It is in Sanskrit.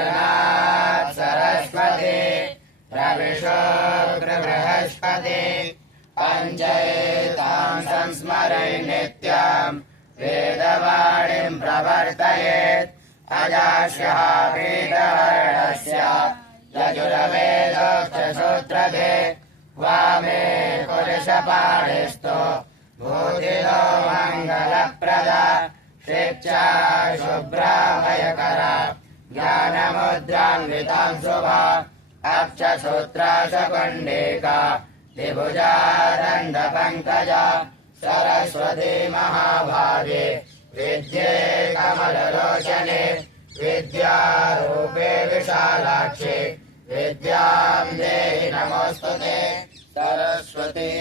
गृणात् सरस्वती प्रविशोऽग्रबृहस्पति पञ्चैतां संस्मरै नित्यम् वेदवाणीम् प्रवर्तयेत् अजास्यः पीठवर्णस्य यजुर्वेदोक्तसूत्रधे वामे पुरुषपाणिस्तु भूतिलो मङ्गलप्रदा शिक्षा शुभ्राभयकरा ज्ञानमुद्रान्वितां शुभा अक्षसूत्राशकुण्डिका द्विभुजा दण्डपङ्कजा सरस्वती महाभागे विद्ये कमललोचने विद्यारूपे विशालाक्षे विद्यां देहि नमोऽस्तुते सरस्वती।